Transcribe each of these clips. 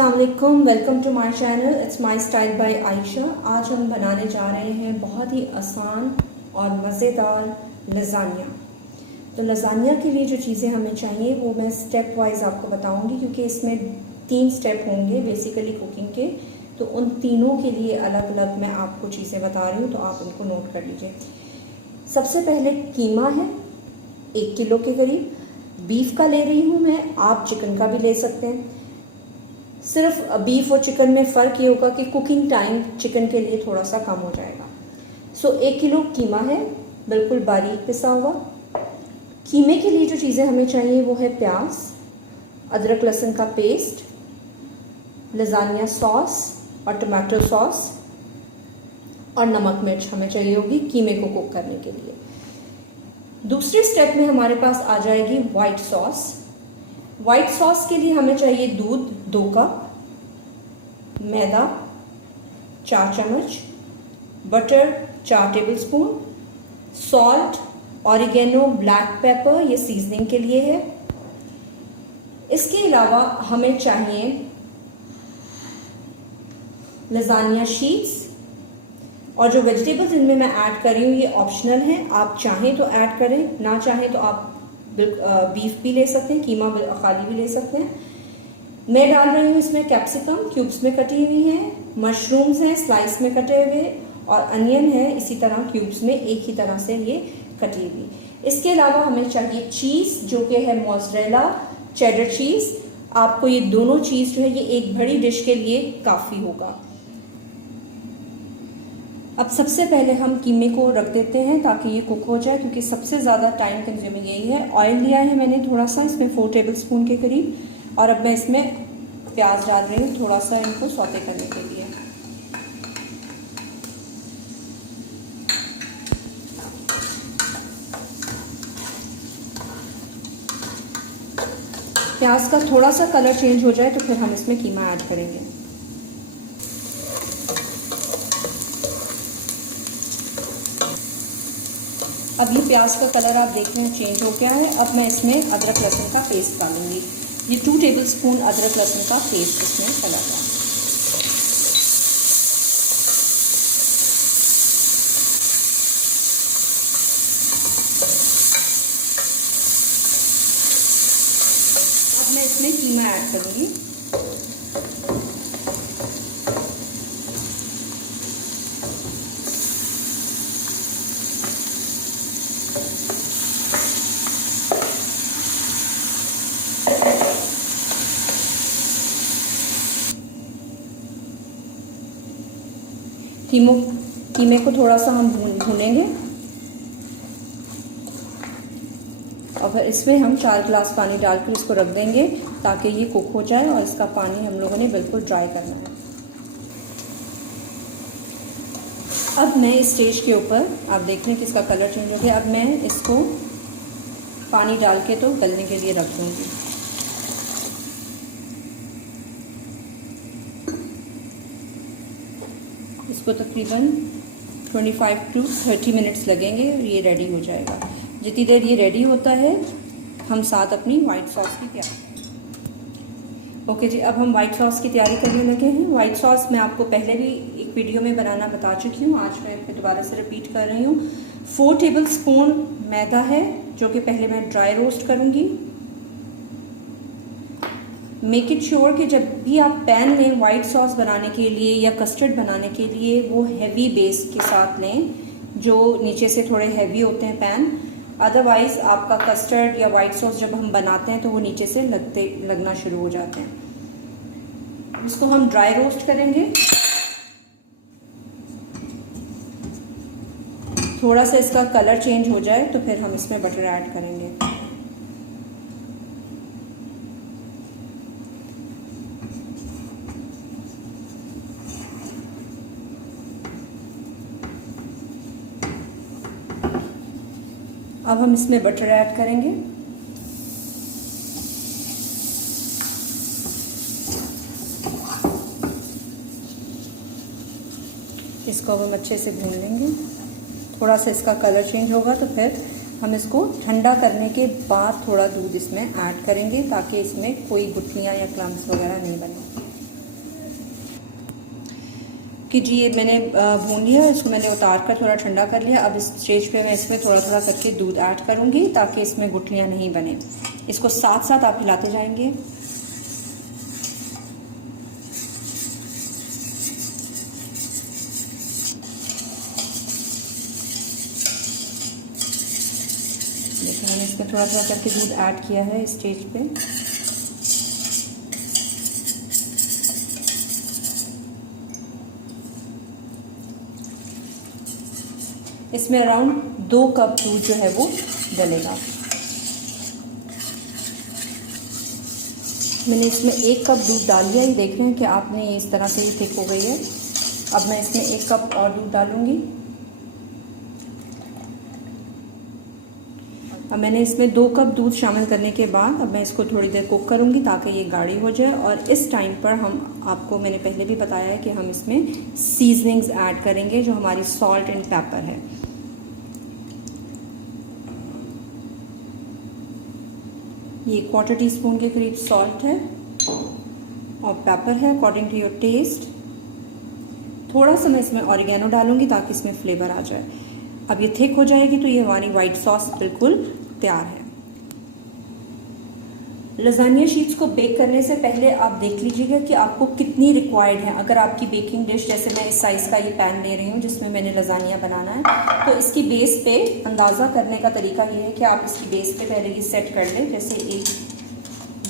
अस्सलाम वालेकुम, welcome to my channel. It's my style by Ayesha. आज हम बनाने जा रहे हैं बहुत ही आसान और मज़ेदार लज़ानिया। तो लज़ानिया के लिए जो चीज़ें हमें चाहिए वो मैं स्टेप वाइज आपको बताऊंगी, क्योंकि इसमें 3 स्टेप होंगे बेसिकली कुकिंग के। तो उन तीनों के लिए अलग अलग मैं आपको चीज़ें बता रही हूँ, तो आप उनको नोट कर लीजिए। सबसे पहले कीमा है 1 किलो के करीब। बीफ का ले रही हूँ मैं, आप चिकन का भी ले सकते हैं। सिर्फ बीफ और चिकन में फ़र्क ये होगा कि कुकिंग टाइम चिकन के लिए थोड़ा सा कम हो जाएगा। 1 किलो कीमा है, बिल्कुल बारीक पिसा हुआ। कीमे के लिए जो चीज़ें हमें चाहिए वो है प्याज, अदरक लहसुन का पेस्ट, लज़ानिया सॉस और टमाटो सॉस, और नमक मिर्च हमें चाहिए होगी कीमे को कुक करने के लिए। दूसरे स्टेप में हमारे पास आ जाएगी वाइट सॉस। वाइट सॉस के लिए हमें चाहिए दूध 2 कप, मैदा 4 चम्मच, butter 4 tablespoon, salt, oregano, black pepper, ये सीजनिंग के लिए है। इसके अलावा हमें चाहिए लज़ानिया शीट्स, और जो वेजिटेबल्स इनमें मैं ऐड कर रही हूँ ये ऑप्शनल हैं, आप चाहें तो ऐड करें, ना चाहें तो आप बीफ भी ले सकते हैं, कीमा खाली भी ले सकते हैं। मैं डाल रही हूँ इसमें कैप्सिकम क्यूब्स में कटी हुई है, मशरूम्स हैं स्लाइस में कटे हुए, और अनियन है इसी तरह क्यूब्स में एक ही तरह से ये कटी हुई। इसके अलावा हमें चाहिए चीज़, जो कि है मोज़रेला चेडर चीज़। आपको ये दोनों चीज़ जो है ये एक बड़ी डिश के लिए काफ़ी होगा। अब सबसे पहले हम कीमे को रख देते हैं ताकि ये कुक हो जाए, क्योंकि सबसे ज़्यादा टाइम कंज्यूमिंग यही है। ऑयल लिया है मैंने थोड़ा सा, इसमें 4 टेबलस्पून के करीब, और अब मैं इसमें प्याज डाल रही हूँ थोड़ा सा इनको सौते करने के लिए। प्याज का थोड़ा सा कलर चेंज हो जाए तो फिर हम इसमें कीमा ऐड करेंगे। अब ये प्याज का कलर आप देख रहे हैं चेंज हो गया है। अब मैं इसमें अदरक लहसुन का पेस्ट डालूंगी। ये 2 टेबलस्पून अदरक लहसुन का पेस्ट इसमें चला गया। अब मैं इसमें कीमा ऐड करूंगी। कीमे को थोड़ा सा हम भूनेंगे, और फिर इसमें हम 4 गिलास पानी डालकर इसको रख देंगे ताकि ये कुक हो जाए, और इसका पानी हम लोगों ने बिल्कुल ड्राई करना है। अब मैं इस स्टेज के ऊपर आप देख रहे हैं कि इसका कलर चेंज हो गया। अब मैं इसको पानी डाल के तो गलने के लिए रख दूँगी। इसको तकरीबन 25 to 30 मिनट्स लगेंगे, ये रेडी हो जाएगा। जितनी देर ये रेडी होता है हम साथ अपनी वाइट सॉस की तैयारी। ओके जी, अब हम वाइट सॉस की तैयारी करने लगे हैं। वाइट सॉस मैं आपको पहले भी एक वीडियो में बनाना बता चुकी हूँ, आज मैं फिर दोबारा से रिपीट कर रही हूँ। 4 टेबलस्पून मैदा है, जो कि पहले मैं ड्राई रोस्ट करूँगी। मेक इट श्योर कि जब भी आप पैन लें वाइट सॉस बनाने के लिए या कस्टर्ड बनाने के लिए, वो हैवी बेस के साथ लें, जो नीचे से थोड़े हैवी होते हैं पैन। अदरवाइज़ आपका कस्टर्ड या वाइट सॉस जब हम बनाते हैं तो वो नीचे से लगना शुरू हो जाते हैं। इसको हम ड्राई रोस्ट करेंगे। थोड़ा सा इसका कलर चेंज हो जाए तो फिर हम इसमें बटर ऐड करेंगे। अब हम इसमें बटर ऐड करेंगे। इसको हम अच्छे से भून लेंगे। थोड़ा सा इसका कलर चेंज होगा तो फिर हम इसको ठंडा करने के बाद थोड़ा दूध इसमें ऐड करेंगे ताकि इसमें कोई गुठलियाँ या क्लम्स वगैरह नहीं बने। कि जी ये मैंने भून लिया, इसको मैंने उतार कर थोड़ा ठंडा कर लिया। अब इस स्टेज पे मैं इसमें थोड़ा थोड़ा करके दूध ऐड करूँगी ताकि इसमें गुठलियाँ नहीं बने। इसको साथ साथ आप हिलाते जाएंगे। देखिए मैंने इसमें थोड़ा थोड़ा करके दूध ऐड किया है इस स्टेज पे। इसमें अराउंड 2 कप दूध जो है वो डलेगा। मैंने इसमें 1 कप दूध डाल दिया। ये देख रहे हैं कि आपने ये इस तरह से ही थिक हो गई है। अब मैं इसमें 1 कप और दूध डालूंगी। अब मैंने इसमें 2 कप दूध शामिल करने के बाद अब मैं इसको थोड़ी देर कुक करूंगी ताकि ये गाढ़ी हो जाए। और इस टाइम पर हम आपको मैंने पहले भी बताया है कि हम इसमें सीजनिंग्स ऐड करेंगे, जो हमारी सॉल्ट एंड पेपर है। ये 1/4 टीस्पून के करीब सॉल्ट है और पेपर है अकॉर्डिंग टू योर टेस्ट। थोड़ा सा मैं इसमें ऑरिगेनो डालूंगी ताकि इसमें फ्लेवर आ जाए। अब ये थिक हो जाएगी तो ये हमारी वाइट सॉस बिल्कुल तैयार है। लजानिया शीट्स को बेक करने से पहले आप देख लीजिएगा कि आपको कितनी रिक्वायर्ड है। अगर आपकी बेकिंग डिश, जैसे मैं इस साइज़ का ये पैन ले रही हूँ जिसमें मैंने लजानिया बनाना है, तो इसकी बेस पे अंदाज़ा करने का तरीका ये है कि आप इसकी बेस पे पहले ये सेट कर लें। जैसे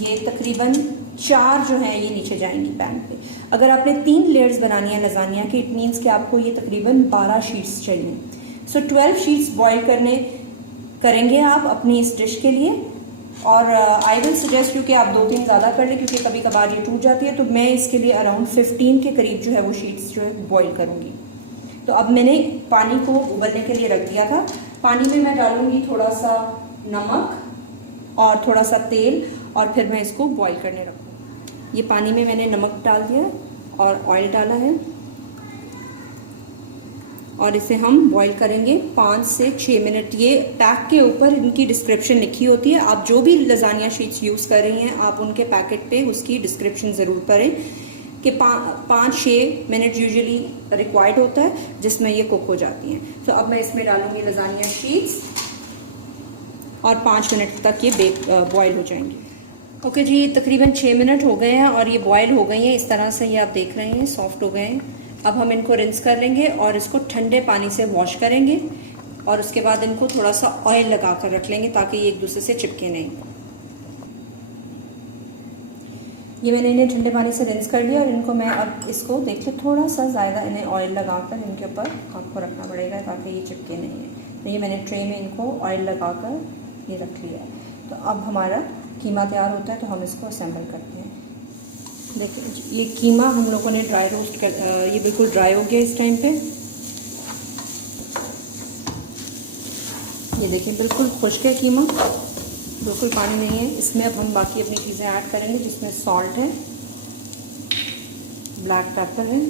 ये तकरीबन 4 जो है ये नीचे जाएंगी पैन पे। अगर आपने 3 लेयर्स बनानी है लजानिया की, इट मीन्स कि आपको ये तकरीबन 12 शीट्स चाहिए। सो 12 शीट्स बॉयल करेंगे आप अपनी इस डिश के लिए। और आई विल सजेस्ट यू कि आप 2-3 ज़्यादा कर लें, क्योंकि कभी कभार ये टूट जाती है। तो मैं इसके लिए अराउंड 15 के करीब जो है वो शीट्स जो है बॉईल करूँगी। तो अब मैंने पानी को उबलने के लिए रख दिया था। पानी में मैं डालूँगी थोड़ा सा नमक और थोड़ा सा तेल और फिर मैं इसको बॉईल करने रखूँगी। ये पानी में मैंने नमक डाल दिया और ऑयल डाला है और इसे हम बॉईल करेंगे 5 से 6 मिनट। ये पैक के ऊपर इनकी डिस्क्रिप्शन लिखी होती है। आप जो भी लजानिया शीट्स यूज़ कर रही हैं, आप उनके पैकेट पे उसकी डिस्क्रिप्शन ज़रूर पढ़ें कि 5-6 मिनट यूजुअली रिक्वायर्ड होता है जिसमें ये कुक हो जाती हैं। तो अब मैं इसमें डालूंगी लजानिया शीट्स और 5 मिनट तक ये बॉयल हो जाएंगी। ओके जी, तकरीबन 6 मिनट हो गए हैं और ये बॉयल हो गई हैं। इस तरह से ये आप देख रहे हैं सॉफ्ट हो गए हैं। अब हम इनको रिंस कर लेंगे और इसको ठंडे पानी से वॉश करेंगे और उसके बाद इनको थोड़ा सा ऑयल लगा कर रख लेंगे ताकि ये एक दूसरे से चिपके नहीं। ये मैंने इन्हें ठंडे पानी से रिंस कर लिया और इनको मैं अब इसको देखिए थोड़ा सा ज़्यादा इन्हें ऑयल लगाकर इनके ऊपर आपको रखना पड़ेगा ताकि ये चिपके नहीं है। तो ये मैंने ट्रे में इनको ऑयल लगाकर ये रख लिया है। तो अब हमारा कीमा तैयार होता है, तो हम इसको असेंबल करते हैं। देखिए ये कीमा हम लोगों ने ड्राई रोस्ट कर, ये बिल्कुल ड्राई हो गया इस टाइम पे। ये देखिए बिल्कुल खुश्क है कीमा, बिल्कुल पानी नहीं है। इसमें अब हम बाकी अपनी चीज़ें ऐड करेंगे, जिसमें सॉल्ट है, ब्लैक पेपर है,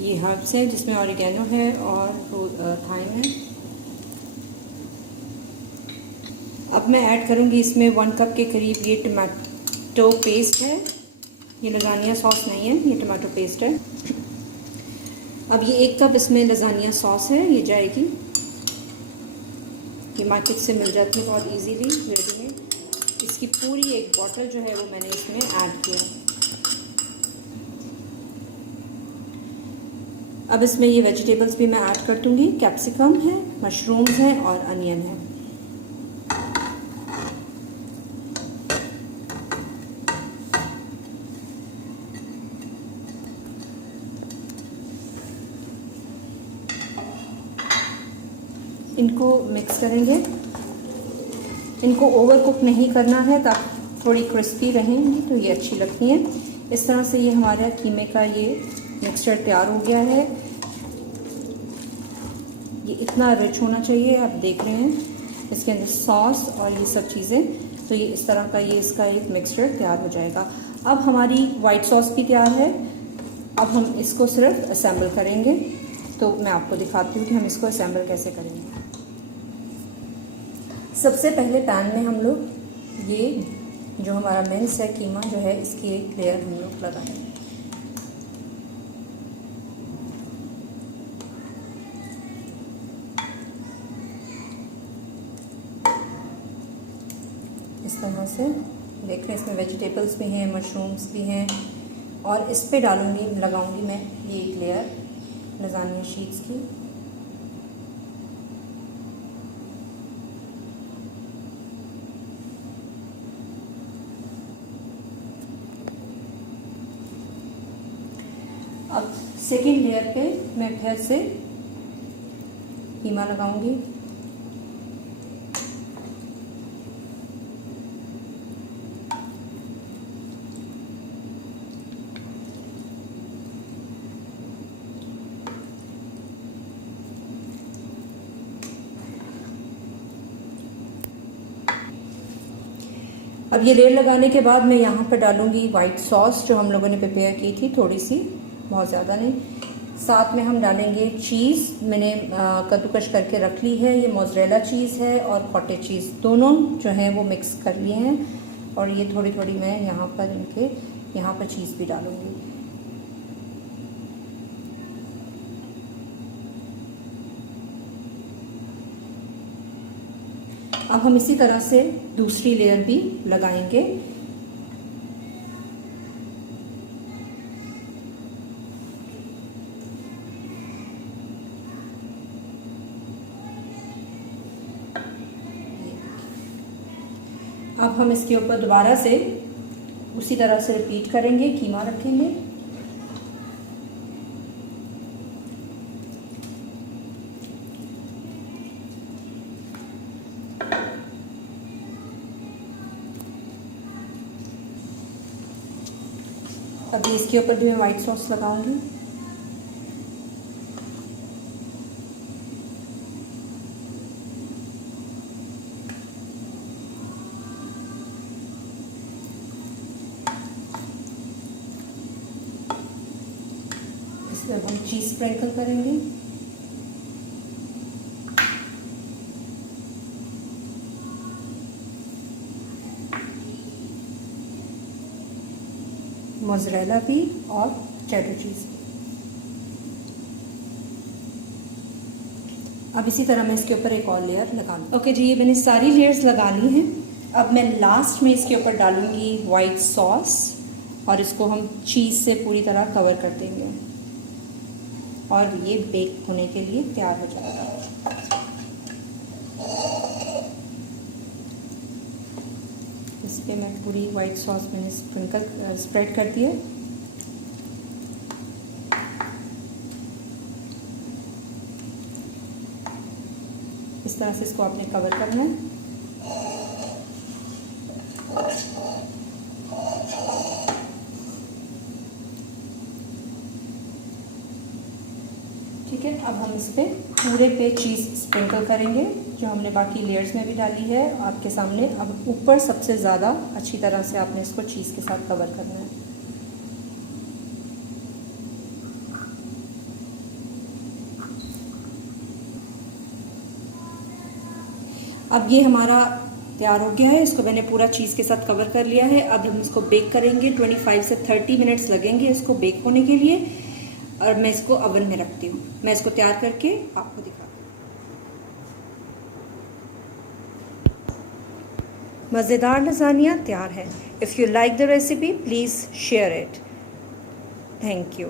ये हर्ब्स है जिसमें ऑरिगेनो है और थाइम है। अब मैं ऐड करूँगी इसमें 1 कप के करीब ये टमाटो पेस्ट है। ये लजानिया सॉस नहीं है, ये टमाटो पेस्ट है। अब ये 1 कप इसमें लजानिया सॉस है, ये जाएगी। ये मार्केट से मिल जाती है बहुत इजीली रेडीमेड। इसकी पूरी 1 बॉटल जो है वो मैंने इसमें ऐड किया। अब इसमें ये वेजिटेबल्स भी मैं ऐड कर दूँगी। कैप्सिकम है, मशरूम्स हैं और अनियन है। इनको मिक्स करेंगे। इनको ओवर कुक नहीं करना है ताकि थोड़ी क्रिस्पी रहेंगी तो ये अच्छी लगती हैं। इस तरह से ये हमारा कीमे का ये मिक्सचर तैयार हो गया है। ये इतना रिच होना चाहिए, आप देख रहे हैं इसके अंदर सॉस और ये सब चीज़ें। तो ये इस तरह का ये इसका एक मिक्सचर तैयार हो जाएगा। अब हमारी वाइट सॉस भी तैयार है। अब हम इसको सिर्फ असेंबल करेंगे। तो मैं आपको दिखाती हूँ कि हम इसको असेंबल कैसे करेंगे। सबसे पहले पैन में हम लोग ये जो हमारा मिन्स है कीमा जो है, इसकी एक लेयर हम लोग लगाएंगे। इस तरह से देख रहे हैं, इसमें वेजिटेबल्स भी हैं, मशरूम्स भी हैं। और इस पे लगाऊंगी मैं ये एक लेयर लजानिया शीट्स की। अब सेकेंड लेयर पे मैं फिर से कीमा लगाऊंगी। अब ये लेयर लगाने के बाद मैं यहाँ पर डालूंगी वाइट सॉस जो हम लोगों ने प्रिपेयर की थी, थोड़ी सी, बहुत ज़्यादा नहीं। साथ में हम डालेंगे चीज़, मैंने कद्दूकश करके रख ली है। ये मोज़रेला चीज़ है और कॉटेज चीज़, दोनों जो हैं वो मिक्स कर लिए हैं। और ये थोड़ी थोड़ी मैं यहाँ पर चीज़ भी डालूंगी। अब हम इसी तरह से दूसरी लेयर भी लगाएंगे। अब हम इसके ऊपर दोबारा से उसी तरह से रिपीट करेंगे, कीमा रखेंगे। अभी इसके ऊपर भी मैं वाइट सॉस लगाऊंगी। इसमें हम चीज़ स्प्रिंकल करेंगे। मोज़रेला भी और चेडर चीज़। अब इसी तरह मैं इसके ऊपर एक और लेयर लगा लूँ। ओके जी, ये मैंने सारी लेयर्स लगा ली हैं। अब मैं लास्ट में इसके ऊपर डालूंगी वाइट सॉस और इसको हम चीज़ से पूरी तरह कवर कर देंगे और ये बेक होने के लिए तैयार हो जाएगा। इस पर मैं पूरी वाइट सॉस मैंने स्प्रेड कर दिया। इस तरह से इसको आपने कवर करना है। ठीक है, अब हम इस पे पूरे पे चीज़ स्प्रिंकल करेंगे जो हमने बाकी लेयर्स में भी डाली है आपके सामने। अब ऊपर सबसे ज़्यादा अच्छी तरह से आपने इसको चीज़ के साथ कवर करना है। अब ये हमारा तैयार हो गया है। इसको मैंने पूरा चीज़ के साथ कवर कर लिया है। अब हम इसको बेक करेंगे। 25 से 30 मिनट्स लगेंगे इसको बेक होने के लिए और मैं इसको ओवन में रखती हूँ। मैं इसको तैयार करके आपको दिखाती हूँ। मज़ेदार लज़ानिया तैयार है। If you like the recipe please share it. Thank you.